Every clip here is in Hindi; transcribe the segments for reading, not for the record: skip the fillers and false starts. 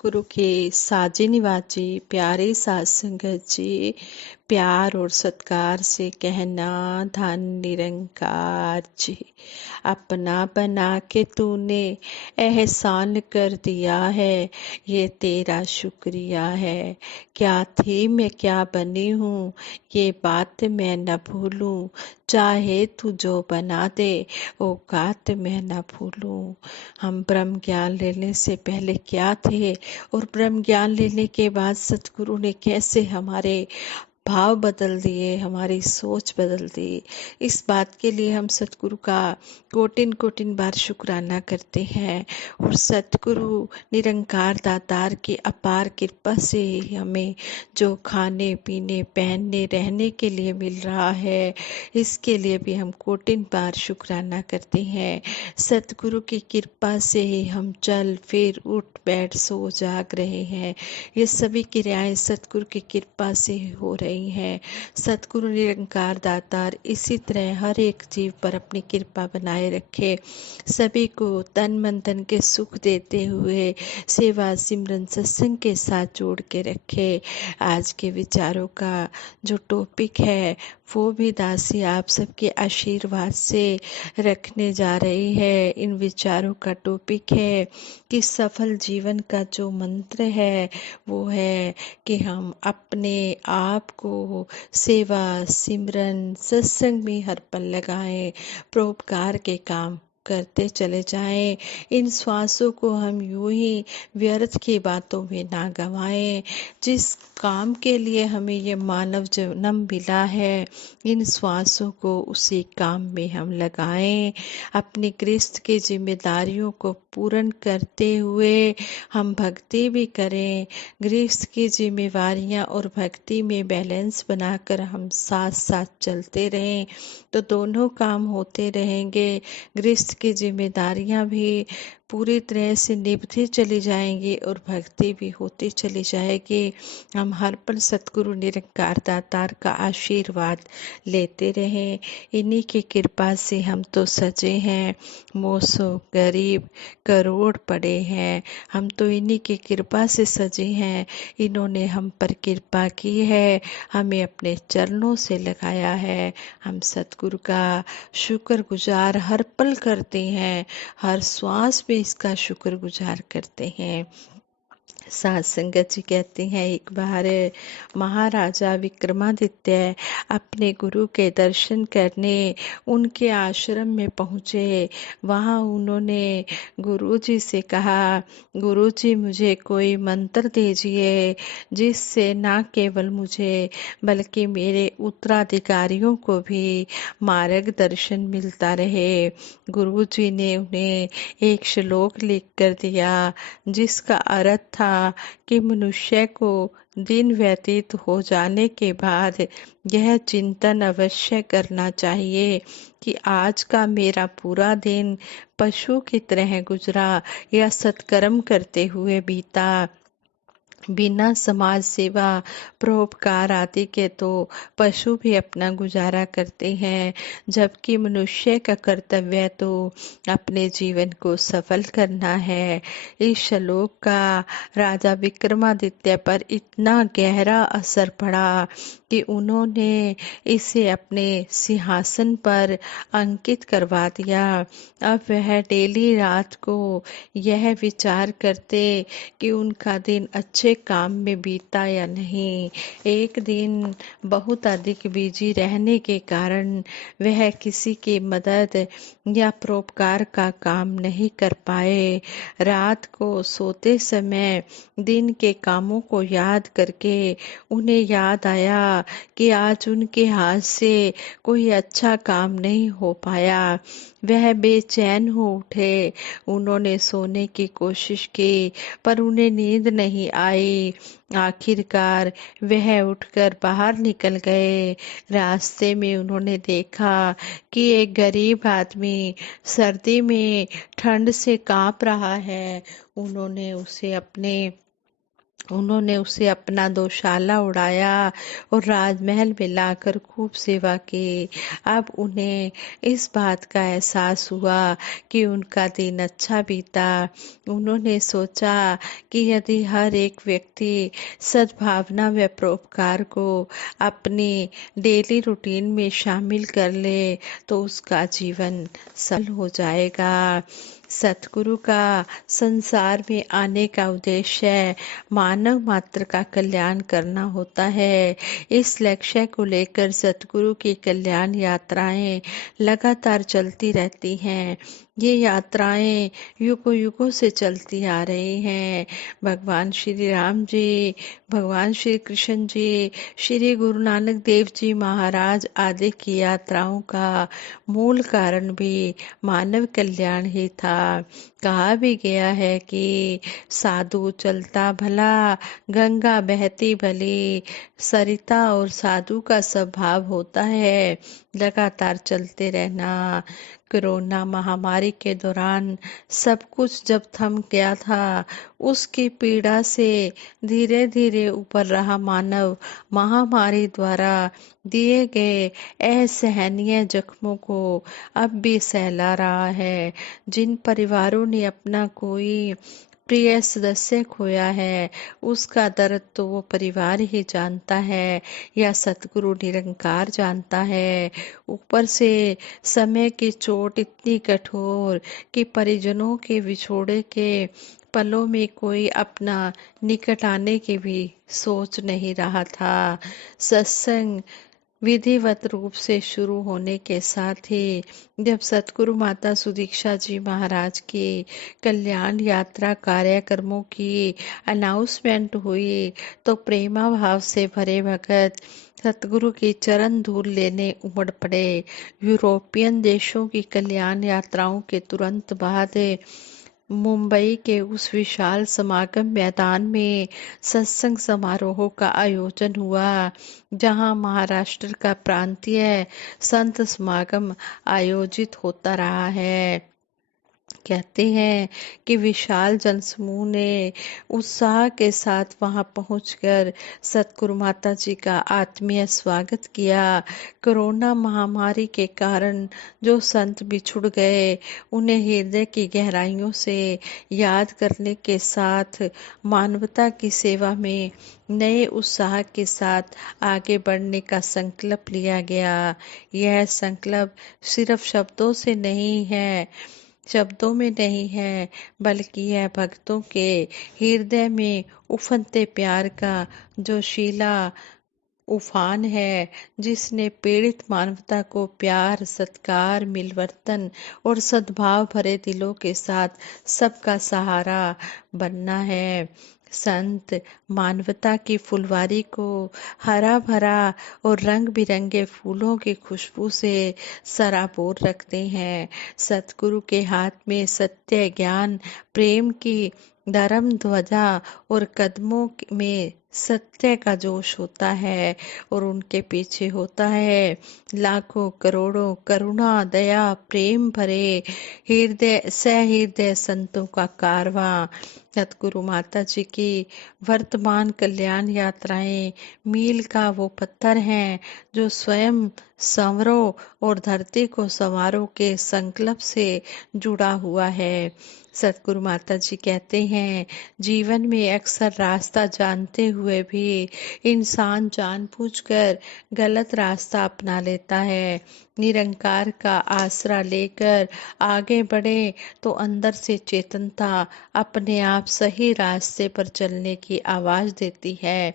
सतगुरु के साजे निवाजे प्यारे साध संगत जी, प्यार और सत्कार से कहना धन निरंकार जी। अपना बना के तूने एहसान कर दिया है, ये तेरा शुक्रिया है। क्या थी मैं क्या बनी हूँ, ये बात मैं न भूलूं। चाहे तू जो बना दे, औकात मैं न भूलूं। हम ब्रह्म ज्ञान लेने से पहले क्या थे और ब्रह्म ज्ञान लेने के बाद सतगुरु ने कैसे हमारे भाव बदल दिए, हमारी सोच बदल दी। इस बात के लिए हम सतगुरु का कोटिन कोटिन बार शुक्राना करते हैं। और सतगुरु निरंकार दातार की अपार कृपा से हमें जो खाने पीने पहनने रहने के लिए मिल रहा है, इसके लिए भी हम कोटिन बार शुक्राना करते हैं। सतगुरु की कृपा से ही हम चल फिर उठ बैठ सो जाग रहे हैं। ये सभी क्रियाएं सतगुरु की कृपा से हो रही हैं। सतगुरु निरंकार दातार इसी तरह हर एक जीव पर अपनी कृपा बनाए रखे, सभी को तन मन धन के सुख देते हुए सेवा सिमरन सत्संग के साथ जोड़ के रखे। आज के विचारों का जो टॉपिक है वो भी दासी आप सबके आशीर्वाद से रखने जा रही है। इन विचारों का टॉपिक है कि सफल जीवन का जो मंत्र है वो है कि हम अपने आप को सेवा सिमरन सत्संग में हर पल लगाएं, परोपकार के काम करते चले जाएं। इन श्वासों को हम यूं ही व्यर्थ की बातों में ना गंवाएं। जिस काम के लिए हमें ये मानव जन्म मिला है, इन श्वासों को उसी काम में हम लगाएं। अपनी गृहस्थ की जिम्मेदारियों को पूर्ण करते हुए हम भक्ति भी करें। गृहस्थ की जिम्मेवारियां और भक्ति में बैलेंस बनाकर हम साथ साथ चलते रहें तो दोनों काम होते रहेंगे। गृहस्थ की जिम्मेदारियां भी पूरी तरह से निभती चली जाएंगी और भक्ति भी होती चली जाएगी। हम हर पल सतगुरु निरंकार दातार का आशीर्वाद लेते रहें। इन्हीं की कृपा से हम तो सजे हैं, मोसो गरीब करोड़ पड़े हैं। हम तो इन्हीं की कृपा से सजे हैं। इन्होंने हम पर कृपा की है, हमें अपने चरणों से लगाया है। हम सतगुरु का शुक्रगुजार हर पल करते हैं, हर श्वास में इसका शुक्रगुजार करते हैं। साध संगत जी कहते हैं एक बार महाराजा विक्रमादित्य अपने गुरु के दर्शन करने उनके आश्रम में पहुँचे। वहाँ उन्होंने गुरु जी से कहा, गुरु जी मुझे कोई मंत्र दीजिए जिससे न केवल मुझे बल्कि मेरे उत्तराधिकारियों को भी मार्गदर्शन मिलता रहे। गुरु जी ने उन्हें एक श्लोक लिख कर दिया जिसका अर्थ था कि मनुष्य को दिन व्यतीत हो जाने के बाद यह चिंतन अवश्य करना चाहिए कि आज का मेरा पूरा दिन पशु की तरह गुजरा या सत्कर्म करते हुए बीता। बिना समाज सेवा परोपकार आदि के तो पशु भी अपना गुजारा करते हैं, जबकि मनुष्य का कर्तव्य तो अपने जीवन को सफल करना है। इस श्लोक का राजा विक्रमादित्य पर इतना गहरा असर पड़ा कि उन्होंने इसे अपने सिंहासन पर अंकित करवा दिया। अब वह डेली रात को यह विचार करते कि उनका दिन अच्छे काम में बीता या नहीं। एक दिन बहुत अधिक बिजी रहने के कारण वह किसी की मदद या परोपकार का काम नहीं कर पाए। रात को सोते समय दिन के कामों को याद करके उन्हें याद आया कि आज उनके हाथ से कोई अच्छा काम नहीं हो पाया। वह बेचैन हो उठे। उन्होंने सोने की कोशिश की पर उन्हें नींद नहीं आई। आखिरकार वह उठकर बाहर निकल गए। रास्ते में उन्होंने देखा कि एक गरीब आदमी सर्दी में ठंड से कांप रहा है। उन्होंने उसे अपने उन्होंने उसे अपना दोशाला उड़ाया और राजमहल में लाकर खूब सेवा की। अब उन्हें इस बात का एहसास हुआ कि उनका दिन अच्छा बीता। उन्होंने सोचा कि यदि हर एक व्यक्ति सद्भावना व परोपकार को अपनी डेली रूटीन में शामिल कर ले तो उसका जीवन सफल हो जाएगा। सतगुरु का संसार में आने का उद्देश्य मानव मात्र का कल्याण करना होता है। इस लक्ष्य को लेकर सतगुरु की कल्याण यात्राएं लगातार चलती रहती हैं। ये यात्राएं युगों युगों से चलती आ रही हैं। भगवान श्री राम जी, भगवान श्री कृष्ण जी, श्री गुरु नानक देव जी महाराज आदि की यात्राओं का मूल कारण भी मानव कल्याण ही था। कहा भी गया है कि साधु चलता भला, गंगा बहती भली। सरिता और साधु का स्वभाव होता है लगातार चलते रहना। कोरोना महामारी के दौरान सब कुछ जब थम गया था, उसकी पीड़ा से धीरे धीरे ऊपर रहा मानव महामारी द्वारा दिए गए असहनीय जख्मों को अब भी सहला रहा है। जिन परिवारों ने अपना कोई प्रिय सदस्य खोया है, उसका दर्द तो वो परिवार ही जानता है या सतगुरु निरंकार जानता है। ऊपर से समय की चोट इतनी कठोर कि परिजनों के विछोड़े के पलों में कोई अपना निकट आने की भी सोच नहीं रहा था। सत्संग विधिवत रूप से शुरू होने के साथ ही जब सतगुरु माता सुदीक्षा जी महाराज की कल्याण यात्रा कार्यक्रमों की अनाउंसमेंट हुई तो प्रेमा भाव से भरे भगत सतगुरु की चरण धूल लेने उमड़ पड़े। यूरोपियन देशों की कल्याण यात्राओं के तुरंत बाद मुंबई के उस विशाल समागम मैदान में सत्संग समारोह का आयोजन हुआ, जहां महाराष्ट्र का प्रांतीय संत समागम आयोजित होता रहा है। कहते हैं कि विशाल जनसमूह ने उत्साह के साथ वहां पहुंचकर सतगुरु माता जी का आत्मीय स्वागत किया। कोरोना महामारी के कारण जो संत बिछुड़ गए, उन्हें हृदय की गहराइयों से याद करने के साथ मानवता की सेवा में नए उत्साह के साथ आगे बढ़ने का संकल्प लिया गया। यह संकल्प सिर्फ शब्दों में नहीं है, बल्कि यह भक्तों के हृदय में उफनते प्यार का जोशीला उफान है, जिसने पीड़ित मानवता को प्यार, सत्कार, मिलवर्तन और सद्भाव भरे दिलों के साथ सबका सहारा बनना है। संत मानवता की फुलवारी को हरा भरा और रंग बिरंगे फूलों की खुशबू से सराबोर रखते हैं। सतगुरु के हाथ में सत्य, ज्ञान, प्रेम की धर्म ध्वजा और कदमों में सत्य का जोश होता है और उनके पीछे होता है लाखों करोड़ों करुणा, दया, प्रेम भरे सहृदय संतों का कारवां। सतगुरु माता जी की वर्तमान कल्याण यात्राएं मील का वो पत्थर हैं जो स्वयं संवरो और धरती को संवारो के संकल्प से जुड़ा हुआ है। सतगुरु माता जी कहते हैं, जीवन में अक्सर रास्ता जानते हुए भी इंसान जानबूझकर गलत रास्ता अपना लेता है। निरंकार का आसरा लेकर आगे बढ़े तो अंदर से चेतनता अपने आप सही रास्ते पर चलने की आवाज देती है।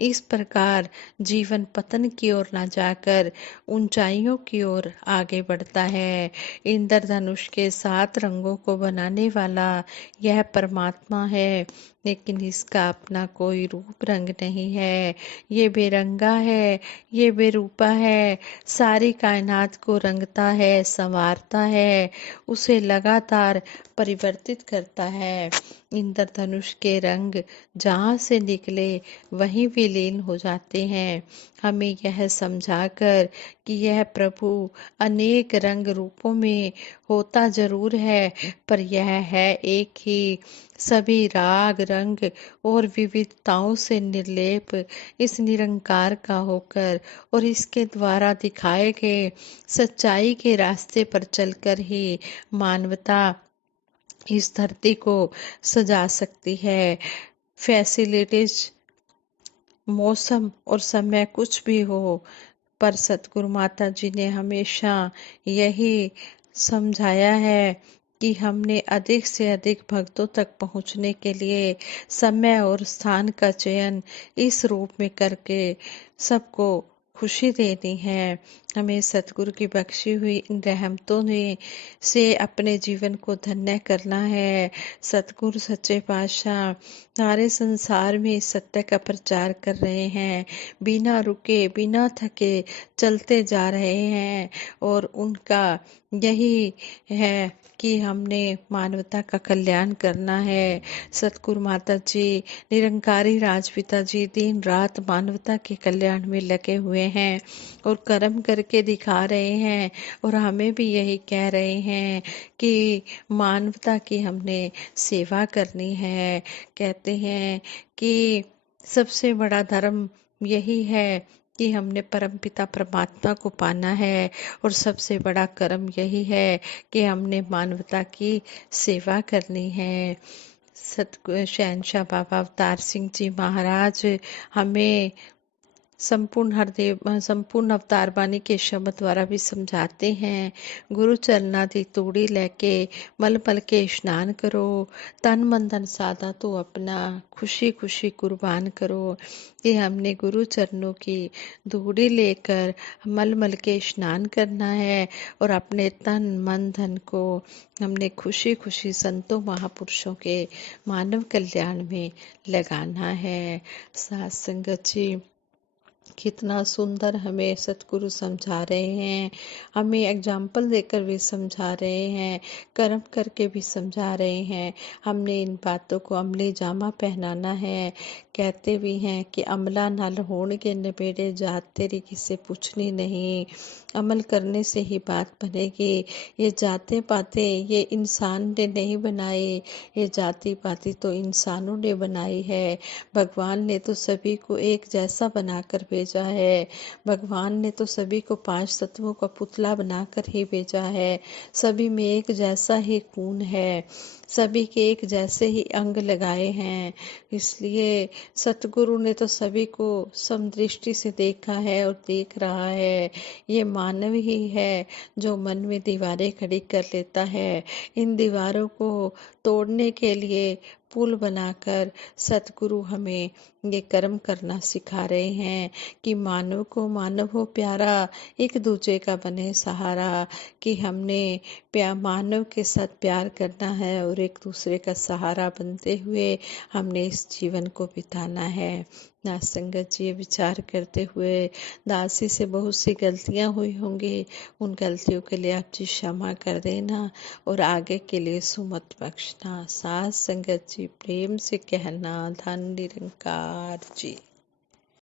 इस प्रकार जीवन पतन की ओर न जाकर ऊंचाइयों की ओर आगे बढ़ता है। इंद्रधनुष के 7 रंगों को बनाने वाला यह परमात्मा है, लेकिन इसका अपना कोई रूप रंग नहीं है। ये बेरंगा है, ये बेरूपा है, सारी कायनात को रंगता है, संवारता है, उसे लगातार परिवर्तित करता है। इंद्रधनुष के रंग जहाँ से निकले वहीं विलीन हो जाते हैं। हमें यह समझाकर कि यह प्रभु अनेक रंग रूपों में होता जरूर है, पर यह है एक ही। सभी राग रंग और विविधताओं से निर्लेप इस निरंकार का होकर और इसके द्वारा दिखाए गए सच्चाई के रास्ते पर चलकर ही मानवता इस धरती को सजा सकती है। फैसिलिटीज, मौसम और समय कुछ भी हो, पर सतगुरु माता जी ने हमेशा यही समझाया है कि हमने अधिक से अधिक भक्तों तक पहुंचने के लिए समय और स्थान का चयन इस रूप में करके सबको खुशी देनी है। हमें सतगुरु की बख्शी हुई इन रहमतों ने से अपने जीवन को धन्य करना है। सतगुरु सच्चे पातशाह सारे संसार में सत्य का प्रचार कर रहे हैं, बिना रुके बिना थके चलते जा रहे हैं और उनका यही है कि हमने मानवता का कल्याण करना है। सतगुरु माता जी, निरंकारी राजपिता जी दिन रात मानवता के कल्याण में लगे हुए हैं और कर्म करके दिखा रहे हैं और हमें भी यही कह रहे हैं कि मानवता की हमने सेवा करनी है। कहते हैं कि सबसे बड़ा धर्म यही है कि हमने परमपिता परमात्मा को पाना है और सबसे बड़ा कर्म यही है कि हमने मानवता की सेवा करनी है। शहनशाह बाबा अवतार सिंह जी महाराज हमें संपूर्ण अवतार बानी के शब्द द्वारा भी समझाते हैं। गुरु चरनादि तूड़ी लेके मल मल के स्नान करो, तन मन धन साधा तो अपना खुशी खुशी कुर्बान करो। कि हमने गुरु चरणों की धूड़ी लेकर मल मल के स्नान करना है और अपने तन मन धन को हमने खुशी खुशी संतों महापुरुषों के मानव कल्याण में लगाना है। साथ संगत जी, कितना सुंदर हमें सतगुरु समझा रहे हैं, हमें एग्जाम्पल देकर भी समझा रहे हैं, कर्म करके भी समझा रहे हैं। हमने इन बातों को अमली जामा पहनाना है। कहते भी हैं कि अमला नल होणगे नबेड़े, जात तेरी किसे पूछनी नहीं। अमल करने से ही बात बनेगी। ये जाते पाते ये इंसान ने नहीं बनाए, ये जाति पाति तो इंसानों ने बनाई है। भगवान ने तो सभी को एक जैसा बनाकर भेजा है। भगवान ने तो सभी को 5 तत्वों का पुतला बनाकर ही भेजा है। सभी में एक जैसा ही खून है, सभी के एक जैसे ही अंग लगाए हैं। इसलिए सतगुरु ने तो सभी को समदृष्टि से देखा है और देख रहा है। ये मानव ही है जो मन में दीवारें खड़ी कर लेता है। इन दीवारों को तोड़ने के लिए पुल बनाकर सतगुरु हमें ये कर्म करना सिखा रहे हैं कि मानव को मानव हो प्यारा, एक दूजे का बने सहारा। कि हमने मानव के साथ प्यार करना है और एक दूसरे का सहारा बनते हुए हमने इस जीवन को बिताना है। दास संगत जी, विचार करते हुए दासी से बहुत सी गलतियां हुई होंगी, उन गलतियों के लिए आप जी क्षमा कर देना और आगे के लिए सुमत बख्शना। सास संगत जी, प्रेम से कहना, धन निरंकार जी।